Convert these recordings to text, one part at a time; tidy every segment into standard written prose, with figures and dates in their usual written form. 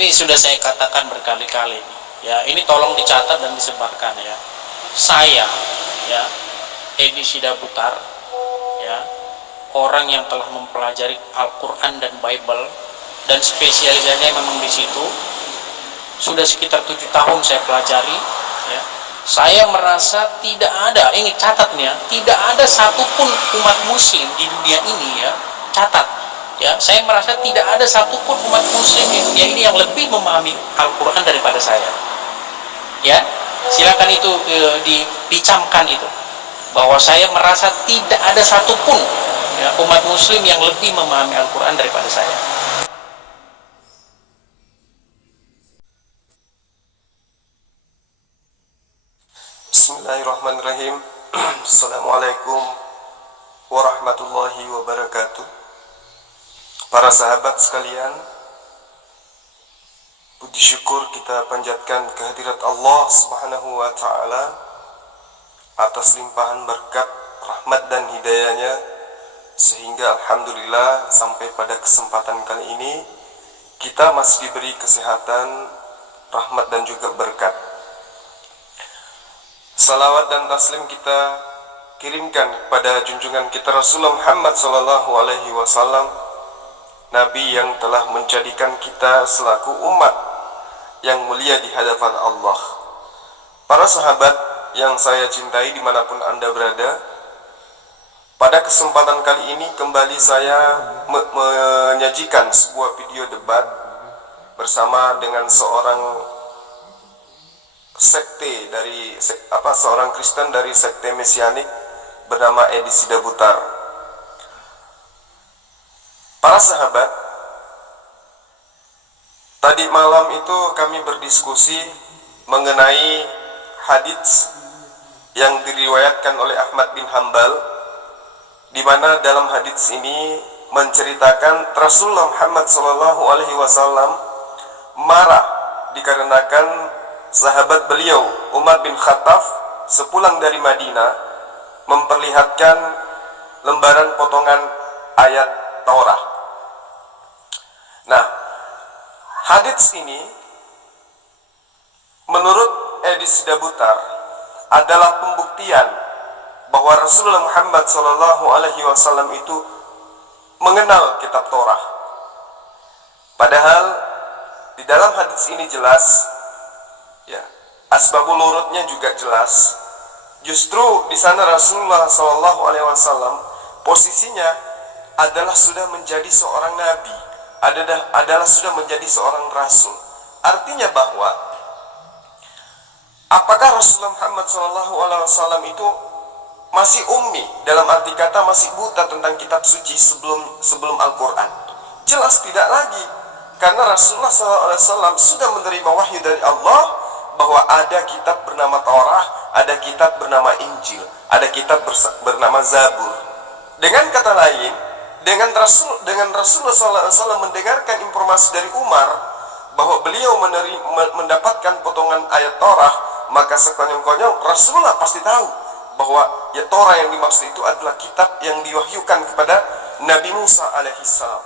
Ini sudah saya katakan berkali-kali, ya. Ini tolong dicatat dan disebarkan, ya. Saya, ya, Edi Sidabutar, ya, orang yang telah mempelajari Al-Quran dan Bible, dan spesialisasinya memang di situ. Sudah sekitar 7 tahun saya pelajari, ya. Saya merasa tidak ada, ini catatnya, tidak ada satupun umat muslim di dunia ini, ya, catat, ya, saya merasa tidak ada satupun umat muslim di dunia ini yang lebih memahami Al-Quran daripada saya, ya. Silakan itu dicamkan itu, bahwa saya merasa tidak ada satupun, ya, umat muslim yang lebih memahami Al-Quran daripada saya. Bismillahirrahmanirrahim. Assalamualaikum warahmatullahi wabarakatuh. Para sahabat sekalian, puji syukur kita panjatkan kehadirat Allah Subhanahu wa ta'ala atas limpahan berkat, rahmat dan hidayahnya, sehingga alhamdulillah sampai pada kesempatan kali ini kita masih diberi kesehatan, rahmat dan juga berkat. Salawat dan taslim kita kirimkan kepada junjungan kita Rasulullah Muhammad sallallahu alaihi wasallam, Nabi yang telah menjadikan kita selaku umat yang mulia di hadapan Allah. Para sahabat yang saya cintai dimanapun Anda berada, pada kesempatan kali ini kembali saya menyajikan sebuah video debat bersama dengan seorang seorang Kristen dari sekte Mesianik bernama Edi Sidabutar. Para sahabat, tadi malam itu kami berdiskusi mengenai hadits yang diriwayatkan oleh Ahmad bin Hambal, di mana dalam hadits ini menceritakan Rasulullah Muhammad SAW marah dikarenakan sahabat beliau Umar bin Khattab sepulang dari Madinah memperlihatkan lembaran potongan ayat Taurat. Nah, hadits ini menurut Edi Sidabutar adalah pembuktian bahwa Rasulullah Muhammad SAW itu mengenal kitab Taurat. Padahal di dalam hadits ini jelas, ya, asbabul nurutnya juga jelas. Justru di sana Rasulullah SAW posisinya adalah sudah menjadi seorang nabi, adalah sudah menjadi seorang rasul. Artinya bahwa apakah Rasulullah Muhammad SAW itu masih ummi, dalam arti kata masih buta tentang kitab suci sebelum Al-Quran? Jelas tidak lagi, karena Rasulullah SAW sudah menerima wahyu dari Allah bahwa ada kitab bernama Taurat, ada kitab bernama Injil, ada kitab bernama Zabur. Dengan kata lain, dengan Rasulullah SAW mendengarkan informasi dari Umar bahwa beliau mendapatkan potongan ayat Taurat, maka sekonyong-konyong Rasulullah pasti tahu bahwa ya Taurat yang dimaksud itu adalah kitab yang diwahyukan kepada Nabi Musa alaihissalam.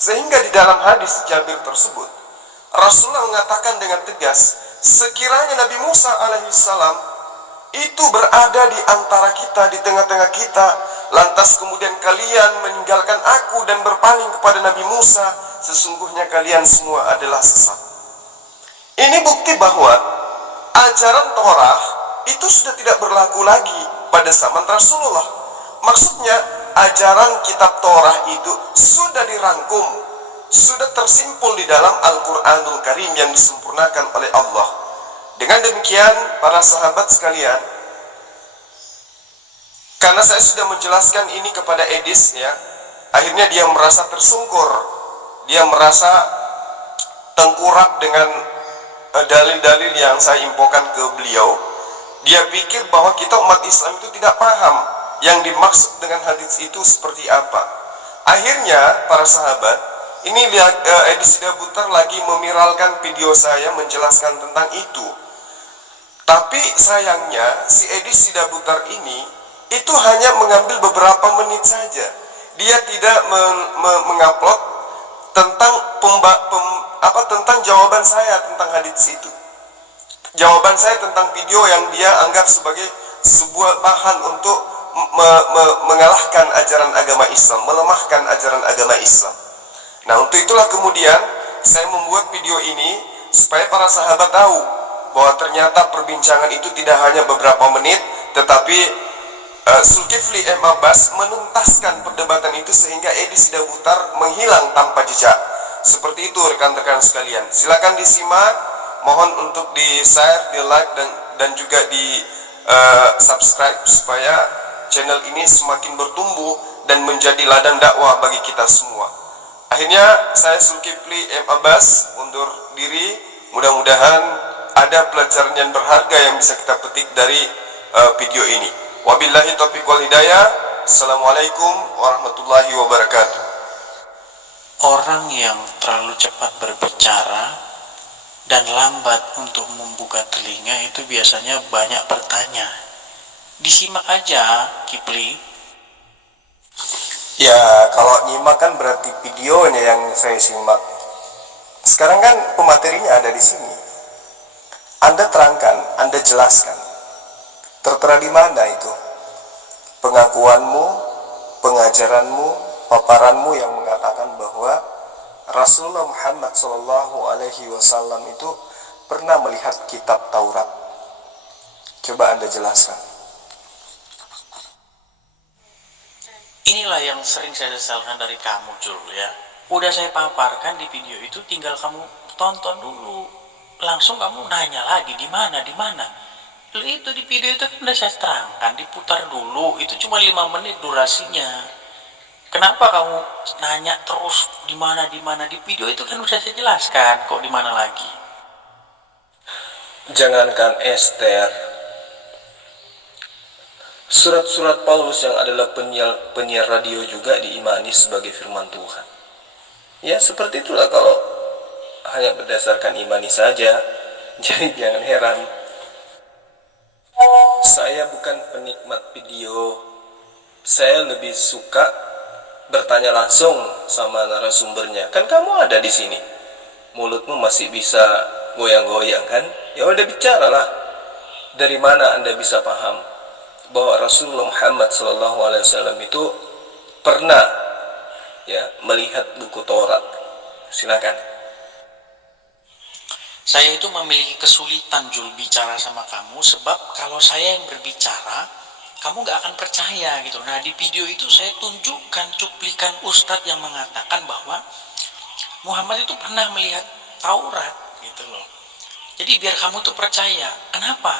Sehingga di dalam hadis Jabir tersebut, Rasulullah mengatakan dengan tegas, sekiranya Nabi Musa alaihissalam itu berada di antara kita, di tengah-tengah kita, lantas kemudian kalian meninggalkan aku dan berpaling kepada Nabi Musa, sesungguhnya kalian semua adalah sesat. Ini bukti bahwa ajaran Taurat itu sudah tidak berlaku lagi pada zaman Rasulullah. Maksudnya ajaran kitab Taurat itu sudah dirangkum, sudah tersimpul di dalam Al-Quranul Karim yang disempurnakan oleh Allah. Dengan demikian, para sahabat sekalian, karena saya sudah menjelaskan ini kepada Edis, ya, akhirnya dia merasa tersungkur, dia merasa tengkurap dengan dalil-dalil yang saya infokan ke beliau. Dia pikir bahwa kita umat Islam itu tidak paham yang dimaksud dengan hadis itu seperti apa. Akhirnya, para sahabat, ini lihat Edi Sidabutar lagi memiralkan video saya menjelaskan tentang itu. Tapi sayangnya si Edi Sidabutar ini itu hanya mengambil beberapa menit saja. Dia tidak mengupload tentang tentang jawaban saya tentang hadits itu. Jawaban saya tentang video yang dia anggap sebagai sebuah bahan untuk mengalahkan ajaran agama Islam, melemahkan ajaran agama Islam. Nah, untuk itulah kemudian saya membuat video ini supaya para sahabat tahu bahwa ternyata perbincangan itu tidak hanya beberapa menit, tetapi Zulkifli M. Abbas menuntaskan perdebatan itu sehingga Edi Sidabutar menghilang tanpa jejak. Seperti itu rekan-rekan sekalian. Silakan disimak, mohon untuk di-share, di-like dan juga di-subscribe supaya channel ini semakin bertumbuh dan menjadi ladang dakwah bagi kita semua. Akhirnya saya Zulkifli M. Abbas undur diri. Mudah-mudahan ada pelajaran yang berharga yang bisa kita petik dari video ini. Wabillahi taufiq wal hidayah. Assalamualaikum warahmatullahi wabarakatuh. Orang yang terlalu cepat berbicara dan lambat untuk membuka telinga itu biasanya banyak bertanya. Disimak aja, Kipli. Ya, kalau nyimak kan berarti videonya yang saya simak. Sekarang kan pematerinya ada di sini. Anda terangkan, Anda jelaskan. Tertera di mana itu? Pengakuanmu, pengajaranmu, paparanmu yang mengatakan bahwa Rasulullah Muhammad SAW itu pernah melihat kitab Taurat. Coba Anda jelaskan. Inilah yang sering saya sesalkan dari kamu, Jul, ya. Udah saya paparkan di video itu, tinggal kamu tonton dulu. Langsung kamu nanya lagi, di mana? Itu di video itu kan udah saya terangkan, diputar dulu. Itu cuma 5 menit durasinya. Kenapa kamu nanya terus di mana? Di video itu kan udah saya jelaskan, kok di mana lagi? Jangankan Esther, surat-surat Paulus yang adalah penyiar radio juga diimani sebagai firman Tuhan. Ya seperti itulah kalau hanya berdasarkan imani saja. Jadi jangan heran. Saya bukan penikmat video. Saya lebih suka bertanya langsung sama narasumbernya. Kan kamu ada di sini. Mulutmu masih bisa goyang-goyang kan? Ya udah bicaralah. Dari mana Anda bisa paham bahwa Rasulullah Muhammad SAW itu pernah melihat buku Taurat? Silakan. Saya itu memiliki kesulitan, Jul, bicara sama kamu, sebab kalau saya yang berbicara, kamu gak akan percaya gitu. Nah, di video itu saya tunjukkan cuplikan Ustadz yang mengatakan bahwa Muhammad itu pernah melihat Taurat gitu loh. Jadi biar kamu tuh percaya. Kenapa?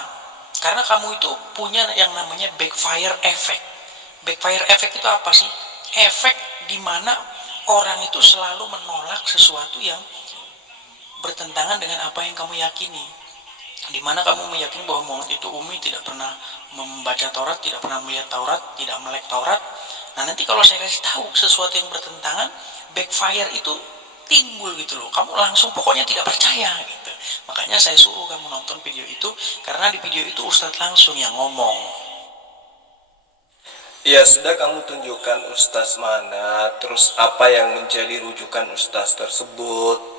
Karena kamu itu punya yang namanya backfire effect. Backfire effect itu apa sih? Efek dimana orang itu selalu menolak sesuatu yang bertentangan dengan apa yang kamu yakini. Dimana kamu meyakini bahwa Muhammad itu ummi, tidak pernah membaca Taurat, tidak pernah melihat Taurat, tidak melek Taurat. Nah, nanti kalau saya kasih tahu sesuatu yang bertentangan, backfire itu timbul gitu loh. Kamu langsung pokoknya tidak percaya gitu. Makanya saya suruh kamu nonton video itu, karena di video itu Ustadz langsung yang ngomong. Ya sudah, kamu tunjukkan Ustadz mana, terus apa yang menjadi rujukan Ustadz tersebut.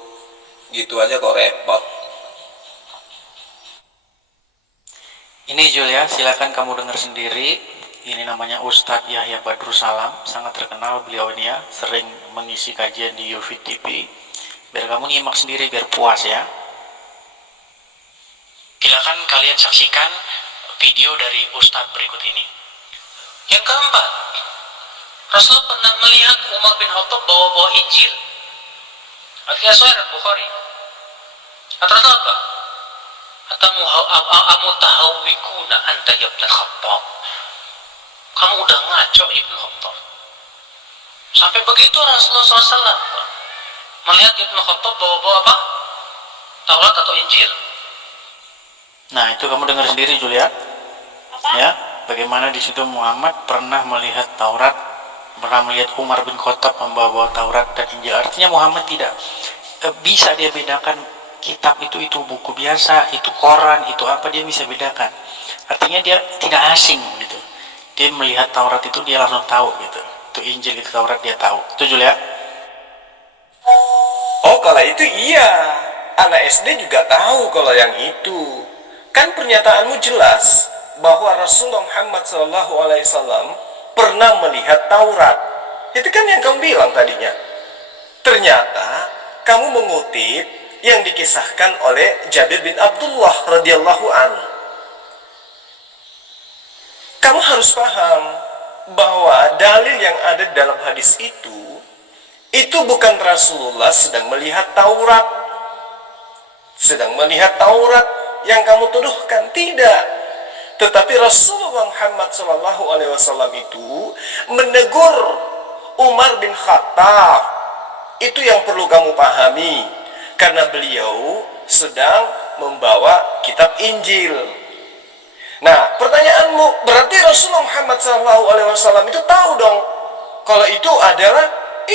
Gitu aja kok repot. Ini Jul ya, silakan kamu dengar sendiri. Ini namanya Ustadz Yahya Badrussalam, sangat terkenal beliau ini ya, sering mengisi kajian di Yufid TV. Biar kamu nyimak sendiri, biar puas ya. Silakan kalian saksikan video dari Ustadz berikut ini. Yang keempat, Rasulullah pernah melihat Umar bin Khattab bawa-bawa Injil. Artinya Sahih Bukhari. Atau apa? Amutahawwikuna anta ya Ibn Khattab. Kamu udah ngaco Ibn Khattab. Sampai begitu Rasulullah SAW melihat Ibn Khattab bawa-bawa apa? Taurat atau Injil. Nah, itu kamu dengar sendiri Julia. Ya, bagaimana di situ Muhammad pernah melihat Taurat, pernah melihat Umar bin Khattab membawa Taurat dan Injil. Artinya Muhammad tidak bisa dia bedakan kitab itu buku biasa, itu koran, itu apa, dia bisa bedakan. Artinya dia tidak asing gitu. Dia melihat Taurat itu dia langsung tahu gitu. Itu Injil, itu Taurat dia tahu. Itu Julia. Oh, masalah itu iya, anak SD juga tahu kalau yang itu. Kan pernyataanmu jelas bahwa Rasulullah Muhammad SAW pernah melihat Taurat. Itu kan yang kamu bilang tadinya. Ternyata kamu mengutip yang dikisahkan oleh Jabir bin Abdullah radhiyallahu anhu. Kamu harus paham bahwa dalil yang ada dalam hadis itu bukan Rasulullah sedang melihat Taurat. Sedang melihat Taurat yang kamu tuduhkan, tidak. Tetapi Rasulullah Muhammad SAW itu menegur Umar bin Khattab. Itu yang perlu kamu pahami, karena beliau sedang membawa kitab Injil. Nah, pertanyaanmu, berarti Rasulullah Muhammad SAW itu tahu dong kalau itu adalah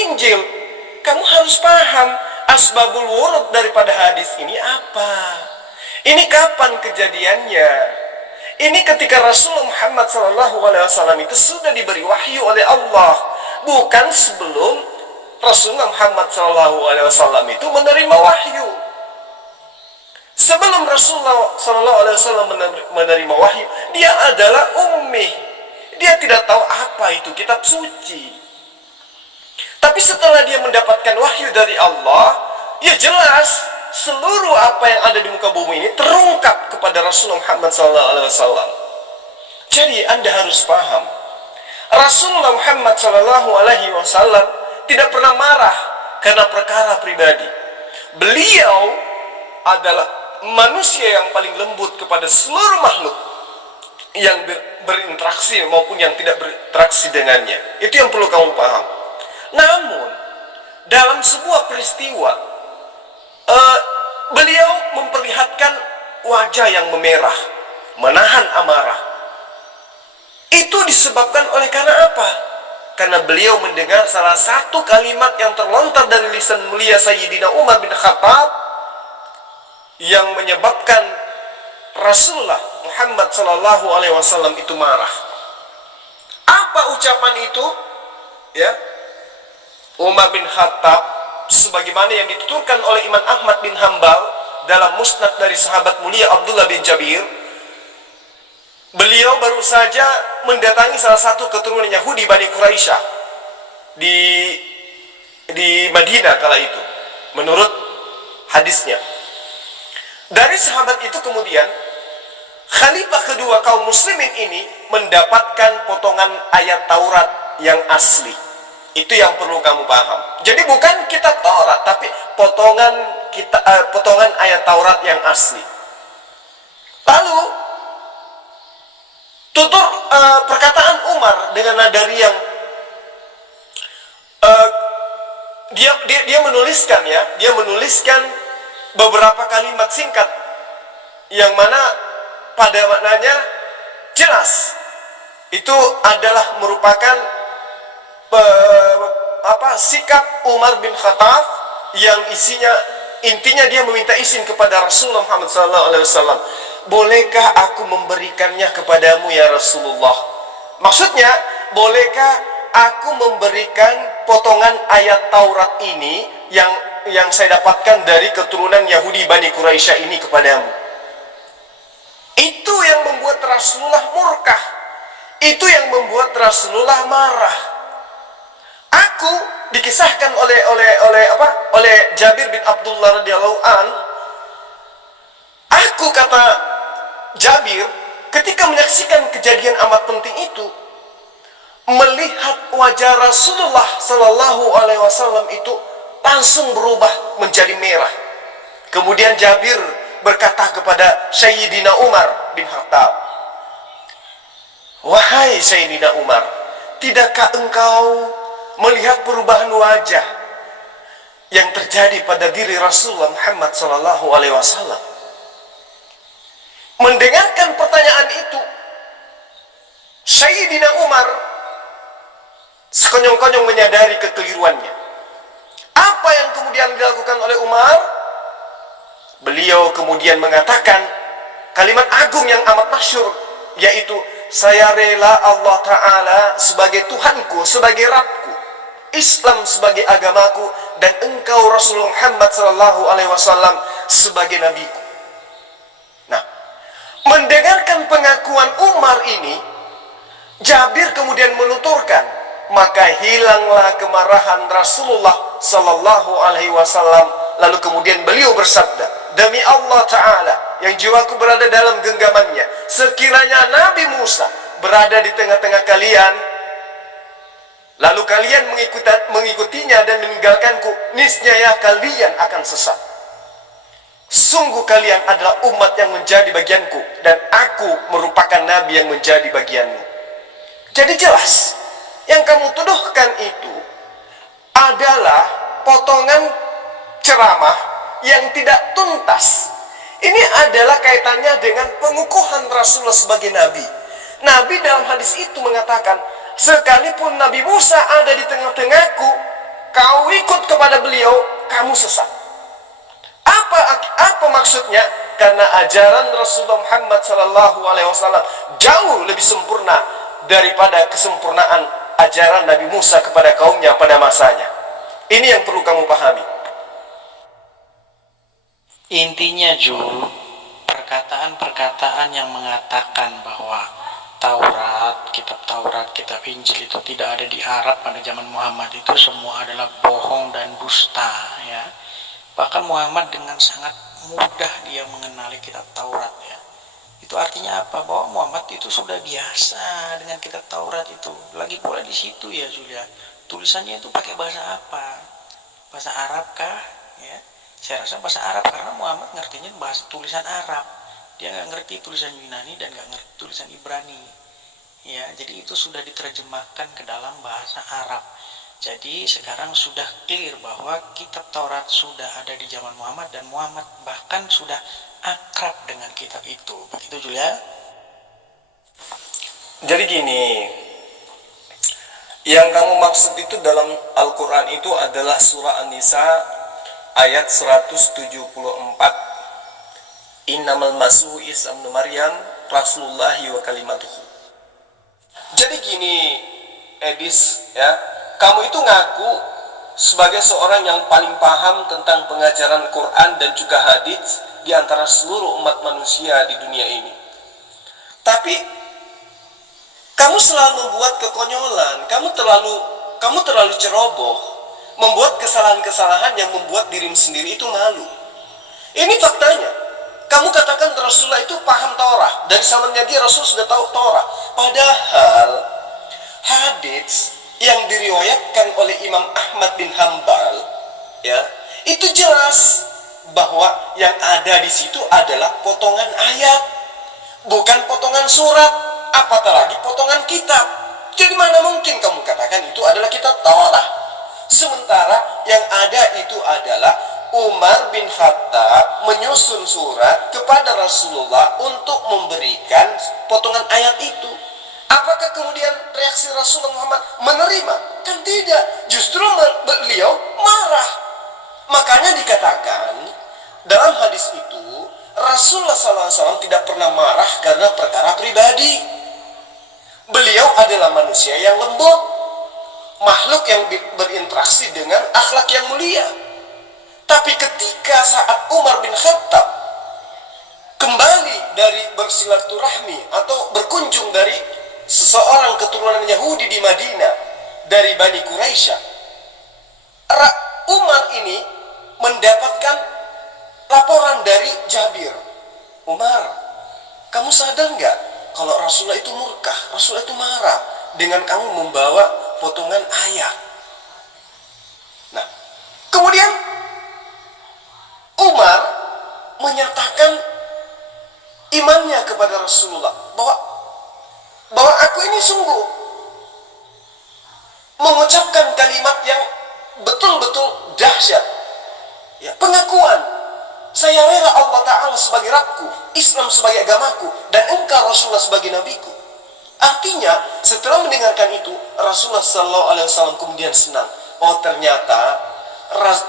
Injil. Kamu harus paham asbabul wurud daripada hadis ini apa. Ini kapan kejadiannya? Ini ketika Rasulullah Muhammad SAW itu sudah diberi wahyu oleh Allah, bukan sebelum Rasulullah Muhammad SAW itu menerima wahyu. Sebelum Rasulullah SAW menerima wahyu, dia adalah ummi. Dia tidak tahu apa itu kitab suci. Tapi setelah dia mendapatkan wahyu dari Allah, ya jelas seluruh apa yang ada di muka bumi ini terungkap kepada Rasulullah Muhammad SAW. Jadi Anda harus paham, Rasulullah Muhammad SAW tidak pernah marah karena perkara pribadi. Beliau adalah manusia yang paling lembut kepada seluruh makhluk yang berinteraksi maupun yang tidak berinteraksi dengannya. Itu yang perlu kamu paham. Namun dalam sebuah peristiwa, beliau memperlihatkan wajah yang memerah, menahan amarah. Itu disebabkan oleh karena apa? Karena beliau mendengar salah satu kalimat yang terlontar dari lisan mulia Sayyidina Umar bin Khattab yang menyebabkan Rasulullah Muhammad SAW itu marah. Apa ucapan itu? Ya, Umar bin Khattab, sebagaimana yang dituturkan oleh Imam Ahmad bin Hambal dalam musnad dari sahabat mulia Abdullah bin Jabir, beliau baru saja mendatangi salah satu keturunan Yahudi Bani Quraisyah di Madinah kala itu, menurut hadisnya. Dari sahabat itu kemudian khalifah kedua kaum muslimin ini mendapatkan potongan ayat Taurat yang asli. Itu yang perlu kamu paham. Jadi bukan kitab Taurat, tapi potongan ayat Taurat yang asli. Lalu tutur perkataan Umar dengan nada riang, dia menuliskan beberapa kalimat singkat yang mana pada maknanya jelas itu adalah merupakan sikap Umar bin Khattab yang intinya dia meminta izin kepada Rasulullah Muhammad SAW. Bolehkah aku memberikannya kepadamu ya Rasulullah? Maksudnya, bolehkah aku memberikan potongan ayat Taurat ini yang saya dapatkan dari keturunan Yahudi Bani Quraisyah ini kepadamu? Itu yang membuat Rasulullah murka. Itu yang membuat Rasulullah marah. Aku dikisahkan oleh Jabir bin Abdullah radhiyallahu an. Aku, kata Jabir, ketika menyaksikan kejadian amat penting itu, melihat wajah Rasulullah Sallallahu Alaihi Wasallam itu langsung berubah menjadi merah. Kemudian Jabir berkata kepada Sayyidina Umar bin Khattab, "Wahai Sayyidina Umar, tidakkah engkau melihat perubahan wajah yang terjadi pada diri Rasulullah Muhammad Sallallahu Alaihi Wasallam?" Mendengarkan pertanyaan itu, Sayyidina Umar sekonyong-konyong menyadari kekeliruannya. Apa yang kemudian dilakukan oleh Umar? Beliau kemudian mengatakan kalimat agung yang amat masyhur, yaitu, "Saya rela Allah Ta'ala sebagai Tuhanku, sebagai Rabbku, Islam sebagai agamaku, dan engkau Rasulullah Muhammad sallallahu alaihi wasallam sebagai nabiku. Nah, mendengarkan pengakuan Umar ini, Jabir kemudian menuturkan, maka hilanglah kemarahan Rasulullah sallallahu alaihi wasallam. Lalu kemudian beliau bersabda, demi Allah Ta'ala yang jiwaku berada dalam genggamannya, sekiranya Nabi Musa berada di tengah-tengah kalian, lalu kalian mengikutinya dan meninggalkanku, niscaya kalian akan sesat. Sungguh kalian adalah umat yang menjadi bagianku, dan aku merupakan nabi yang menjadi bagianmu. Jadi jelas, yang kamu tuduhkan itu adalah potongan ceramah yang tidak tuntas. Ini adalah kaitannya dengan pengukuhan Rasulullah sebagai nabi. Nabi dalam hadis itu mengatakan, sekalipun Nabi Musa ada di tengah-tengahku, kau ikut kepada beliau, kamu sesat. Apa maksudnya? Karena ajaran Rasulullah Muhammad sallallahu alaihi wasallam jauh lebih sempurna daripada kesempurnaan ajaran Nabi Musa kepada kaumnya pada masanya. Ini yang perlu kamu pahami. Intinya Jul, perkataan-perkataan yang mengatakan bahwa Taurat, kitab Injil itu tidak ada di Arab pada zaman Muhammad itu semua adalah bohong dan dusta, ya. Bahkan Muhammad dengan sangat mudah dia mengenali kitab Taurat, ya. Itu artinya apa? Bahwa Muhammad itu sudah biasa dengan kitab Taurat itu. Lagi pula di situ ya Julia, tulisannya itu pakai bahasa apa? Bahasa Arab kah? Ya. Saya rasa bahasa Arab karena Muhammad ngertinya bahasa tulisan Arab. Dia nggak ngerti tulisan Yunani dan nggak ngerti tulisan Ibrani. Ya, jadi itu sudah diterjemahkan ke dalam bahasa Arab. Jadi sekarang sudah clear bahwa kitab Taurat sudah ada di zaman Muhammad dan Muhammad bahkan sudah akrab dengan kitab itu. Begitu Julia? Jadi gini, yang kamu maksud itu dalam Al-Quran itu adalah surah An-Nisa ayat 174. Innamal masihu Isa ibnu Maryam Rasulullahi wa kalimatuhu. Jadi gini, Edis, ya, kamu itu ngaku sebagai seorang yang paling paham tentang pengajaran Quran dan juga hadis di antara seluruh umat manusia di dunia ini. Tapi kamu selalu membuat kekonyolan, kamu terlalu ceroboh, membuat kesalahan-kesalahan yang membuat dirimu sendiri itu malu. Ini faktanya. Kamu katakan Rasulullah itu paham Taurat, dari zamannya dia Rasul sudah tahu Taurat. Padahal hadis yang diriwayatkan oleh Imam Ahmad bin Hambal, ya, itu jelas bahwa yang ada di situ adalah potongan ayat, bukan potongan surat, apatah lagi potongan kitab. Jadi mana mungkin kamu katakan itu adalah kitab Taurat? Sementara yang ada itu adalah Umar bin Khattab menyusun surat kepada Rasulullah untuk memberikan potongan ayat itu. Apakah kemudian reaksi Rasulullah Muhammad menerima? Kan tidak, justru beliau marah. Makanya dikatakan dalam hadis itu Rasulullah SAW tidak pernah marah karena perkara pribadi. Beliau adalah manusia yang lembut, makhluk yang berinteraksi dengan akhlak yang mulia. Tapi ketika saat Umar bin Khattab kembali dari bersilaturahmi atau berkunjung dari seseorang keturunan Yahudi di Madinah dari Bani Quraisy, Umar ini mendapatkan laporan dari Jabir. Umar, kamu sadar nggak kalau Rasulullah itu murka, Rasulullah itu marah dengan kamu membawa potongan ayat. Nah, kemudian Umar menyatakan imannya kepada Rasulullah bahwa aku ini sungguh mengucapkan kalimat yang betul-betul dahsyat, ya, pengakuan saya rela Allah Ta'ala sebagai Rabbku, Islam sebagai agamaku, dan engkau Rasulullah sebagai nabiku. Artinya setelah mendengarkan itu Rasulullah SAW kemudian senang. Oh, ternyata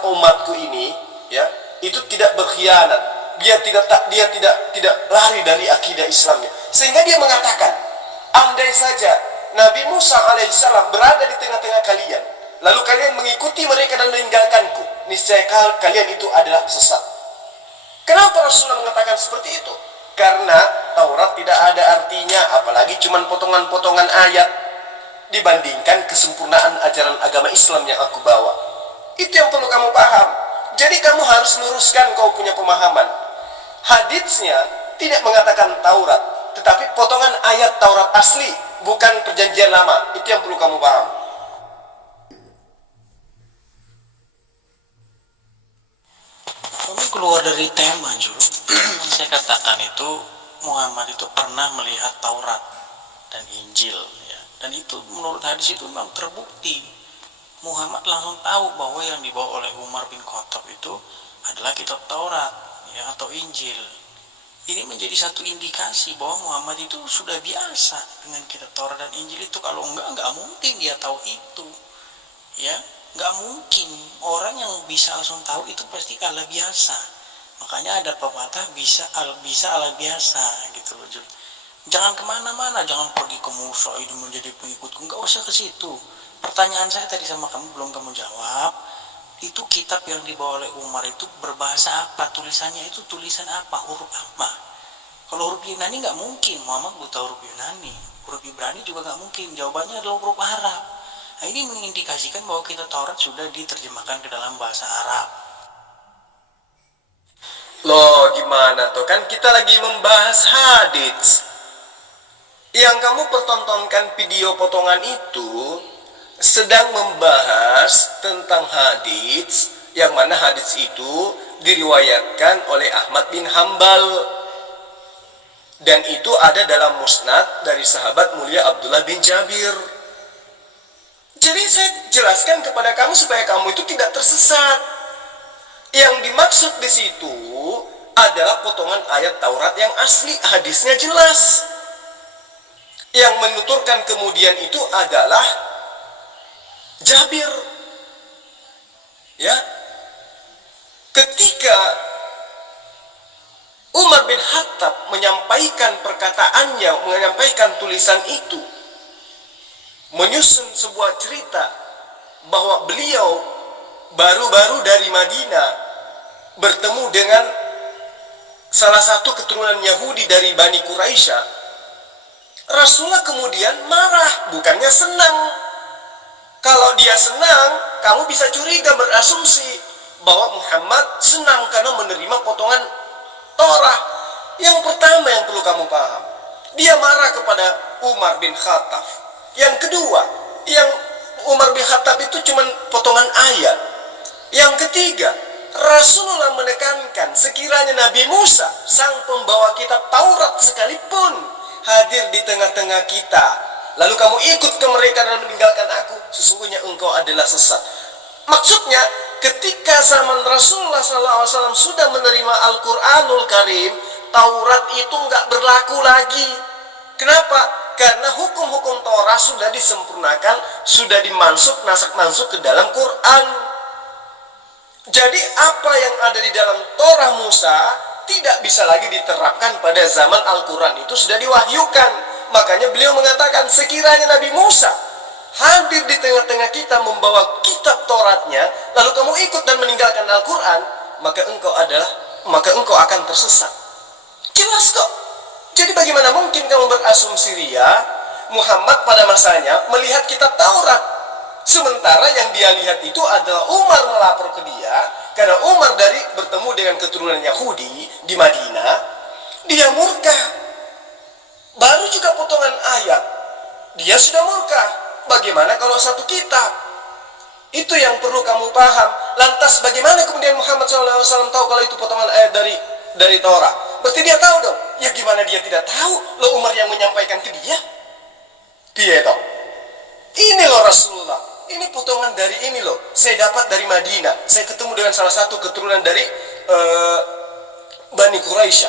umatku ini, ya, itu tidak berkhianat, dia tidak lari dari akidah Islamnya, sehingga dia mengatakan, andai saja Nabi Musa alaihissalam berada di tengah-tengah kalian, lalu kalian mengikuti mereka dan meninggalkanku, niscaya kalian itu adalah sesat. Kenapa Rasulullah mengatakan seperti itu? Karena Taurat tidak ada artinya, apalagi cuman potongan-potongan ayat, dibandingkan kesempurnaan ajaran agama Islam yang aku bawa. Itu yang perlu kamu paham. Jadi kamu harus luruskan kau punya pemahaman. Haditsnya tidak mengatakan Taurat, tetapi potongan ayat Taurat asli, bukan perjanjian lama. Itu yang perlu kamu paham. Kami keluar dari tema, Jul. Saya katakan itu Muhammad itu pernah melihat Taurat dan Injil, ya. Dan itu menurut hadis itu memang terbukti. Muhammad langsung tahu bahwa yang dibawa oleh Umar bin Khattab itu adalah kitab Taurat, ya, atau Injil. Ini menjadi satu indikasi bahwa Muhammad itu sudah biasa dengan kitab Taurat dan Injil itu. Kalau enggak mungkin dia tahu itu, ya. Nggak mungkin orang yang bisa langsung tahu itu pasti ala biasa. Makanya ada pepatah bisa ala biasa gitu loh, Jul. Jangan kemana-mana, jangan pergi ke Musa ini menjadi pengikutku, nggak usah ke situ. Pertanyaan saya tadi sama kamu belum kamu jawab. Itu kitab yang dibawa oleh Umar itu berbahasa apa? Tulisannya itu tulisan apa? Huruf apa? Kalau huruf Yunani nggak mungkin, Muhammad buta huruf Yunani. Huruf Ibrani juga nggak mungkin, jawabannya adalah huruf Arab. Nah, ini mengindikasikan bahwa kitab Taurat sudah diterjemahkan ke dalam bahasa Arab. Loh, gimana tuh? Kan kita lagi membahas hadits. Yang kamu pertontonkan video potongan itu sedang membahas tentang hadits, yang mana hadits itu diriwayatkan oleh Ahmad bin Hambal. Dan itu ada dalam musnad dari sahabat mulia Abdullah bin Jabir. Jadi saya jelaskan kepada kamu supaya kamu itu tidak tersesat. Yang dimaksud di situ adalah potongan ayat Taurat yang asli, hadisnya jelas. Yang menuturkan kemudian itu adalah Jabir. Ya. Ketika Umar bin Khattab menyampaikan perkataannya, menyampaikan tulisan itu, menyusun sebuah cerita bahwa beliau baru-baru dari Madinah bertemu dengan salah satu keturunan Yahudi dari Bani Quraisy. Rasulullah kemudian marah, bukannya senang. Kalau dia senang, kamu bisa curiga, berasumsi bahwa Muhammad senang karena menerima potongan Torah. Yang pertama yang perlu kamu paham, dia marah kepada Umar bin Khattab. Yang kedua, yang Umar bin Khattab itu cuma potongan ayat. Yang ketiga, Rasulullah menekankan sekiranya Nabi Musa, sang pembawa kitab Taurat sekalipun, hadir di tengah-tengah kita, lalu kamu ikut ke mereka dan meninggalkan aku, sesungguhnya engkau adalah sesat. Maksudnya, ketika zaman Rasulullah SAW sudah menerima Al-Quranul Karim, Taurat itu nggak berlaku lagi. Kenapa? Karena hukum-hukum Torah sudah disempurnakan, sudah nasak-mansuk ke dalam Quran. Jadi apa yang ada di dalam Torah Musa tidak bisa lagi diterapkan pada zaman Al-Quran, itu sudah diwahyukan. Makanya beliau mengatakan sekiranya Nabi Musa hadir di tengah-tengah kita membawa kitab Tauratnya, lalu kamu ikut dan meninggalkan Al-Quran, maka engkau akan tersesat. Jelas kok. Jadi bagaimana mungkin kamu berasumsi ria Muhammad pada masanya melihat kitab Taurat, sementara yang dia lihat itu adalah Umar melapor ke dia karena Umar bertemu dengan keturunan Yahudi di Madinah, dia murka. Baru juga potongan ayat, dia sudah murka. Bagaimana kalau satu kitab? Itu yang perlu kamu paham. Lantas bagaimana kemudian Muhammad SAW tahu kalau itu potongan ayat dari Taurat? Berarti dia tahu dong. Ya gimana dia tidak tahu? Lo Umar yang menyampaikan ke dia. Dia tahu. Ini loh Rasulullah. Ini potongan dari ini loh. Saya dapat dari Madinah. Saya ketemu dengan salah satu keturunan dari Bani Quraisy.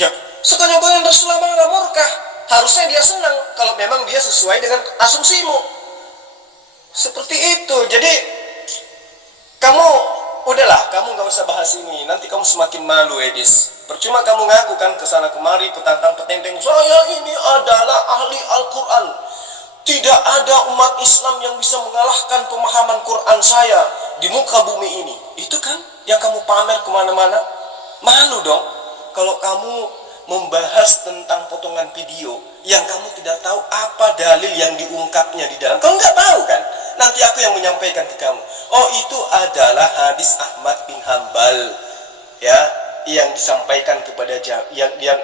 Ya, sekarang Rasulullah malah murka. Harusnya dia senang kalau memang dia sesuai dengan asumsimu. Seperti itu. Jadi kamu udahlah, kamu nggak usah bahas ini. Nanti kamu semakin malu, Edis. Percuma kamu ngaku kan kesana kemari, petantang petenteng, saya ini adalah ahli Al-Quran. Tidak ada umat Islam yang bisa mengalahkan pemahaman Quran saya di muka bumi ini. Itu kan yang kamu pamer kemana-mana. Malu dong kalau kamu membahas tentang potongan video yang kamu tidak tahu apa dalil yang diungkapnya di dalam. Kamu nggak tahu kan? Nanti aku yang menyampaikan ke kamu. Oh, itu adalah hadis Ahmad bin Hambal, ya, yang disampaikan kepada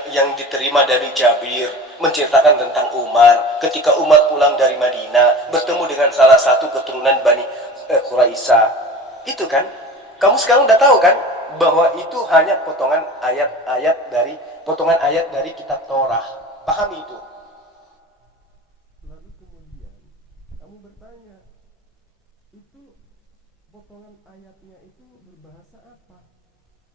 yang diterima dari Jabir, menceritakan tentang Umar ketika Umar pulang dari Madinah bertemu dengan salah satu keturunan Bani Quraisy. Itu kan? Kamu sekarang udah tahu kan bahwa itu hanya potongan ayat dari kitab Torah. Pahami itu. Lalu kemudian kamu bertanya, itu potongan ayatnya itu berbahasa apa?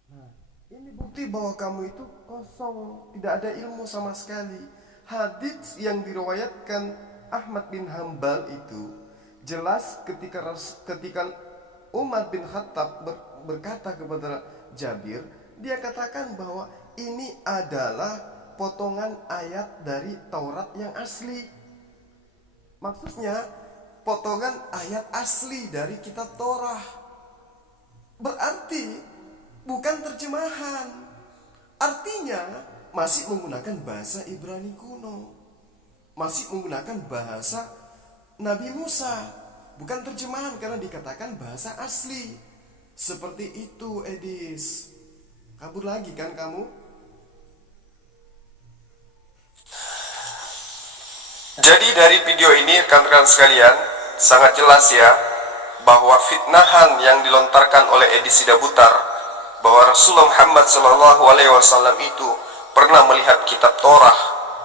Nah, ini bukti bahwa kamu itu kosong, tidak ada ilmu sama sekali. Hadits yang diriwayatkan Ahmad bin Hambal itu jelas ketika Umar bin Khattab berkata kepada Jabir, dia katakan bahwa ini adalah potongan ayat dari Taurat yang asli. Maksudnya potongan ayat asli dari kitab Torah. Berarti bukan terjemahan. Artinya masih menggunakan bahasa Ibrani kuno, masih menggunakan bahasa Nabi Musa, bukan terjemahan karena dikatakan bahasa asli. Seperti itu, Edis. Kabur lagi kan kamu? Jadi dari video ini rekan-rekan sekalian sangat jelas ya bahwa fitnahan yang dilontarkan oleh Edi Sidabutar bahwa Rasulullah Muhammad SAW itu pernah melihat kitab Torah,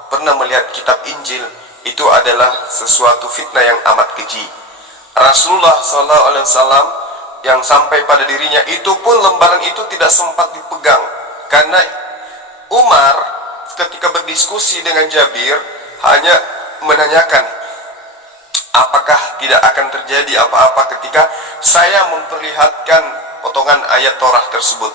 pernah melihat kitab Injil, itu adalah sesuatu fitnah yang amat keji. Rasulullah SAW yang sampai pada dirinya itu pun lembaran itu tidak sempat dipegang karena Umar ketika berdiskusi dengan Jabir hanya menanyakan apakah tidak akan terjadi apa-apa ketika saya memperlihatkan potongan ayat Torah tersebut.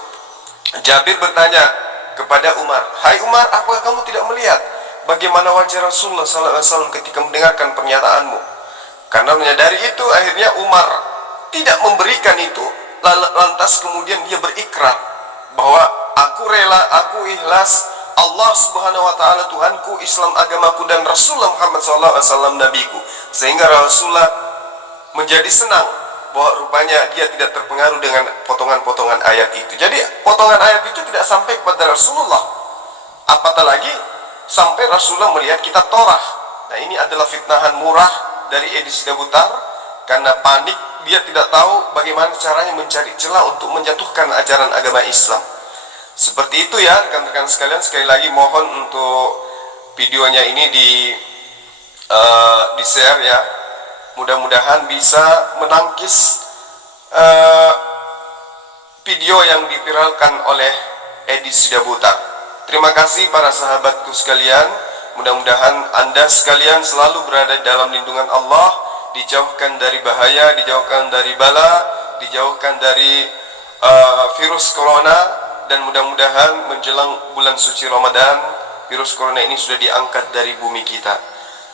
Jabir bertanya kepada Umar, "Hai Umar, apakah kamu tidak melihat bagaimana wajah Rasulullah SAW ketika mendengarkan pernyataanmu?" Karena menyadari itu, akhirnya Umar tidak memberikan itu, lantas kemudian dia berikrar bahwa aku rela, aku ikhlas, Allah Subhanahu wa taala Tuhanku, Islam agamaku, dan Rasulullah Muhammad SAW nabiku. Sehingga Rasulullah menjadi senang bahwa rupanya dia tidak terpengaruh dengan potongan-potongan ayat itu. Jadi potongan ayat itu tidak sampai kepada Rasulullah, apatah lagi sampai Rasulullah melihat kitab Torah. Nah, ini adalah fitnahan murah dari Edi Sidabutar karena panik, dia tidak tahu bagaimana caranya mencari celah untuk menjatuhkan ajaran agama Islam. Seperti itu ya rekan-rekan sekalian. Sekali lagi mohon untuk videonya ini di share ya. Mudah-mudahan bisa menangkis video yang diviralkan oleh Edi Sidabutar. Terima kasih para sahabatku sekalian. Mudah-mudahan Anda sekalian selalu berada dalam lindungan Allah, dijauhkan dari bahaya, dijauhkan dari bala, dijauhkan dari virus corona. Dan mudah-mudahan menjelang bulan suci Ramadan, virus corona ini sudah diangkat dari bumi kita.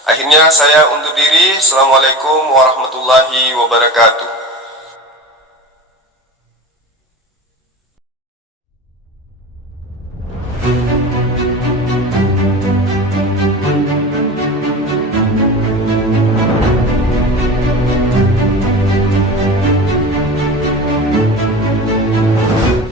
Akhirnya saya undur diri. Assalamualaikum warahmatullahi wabarakatuh.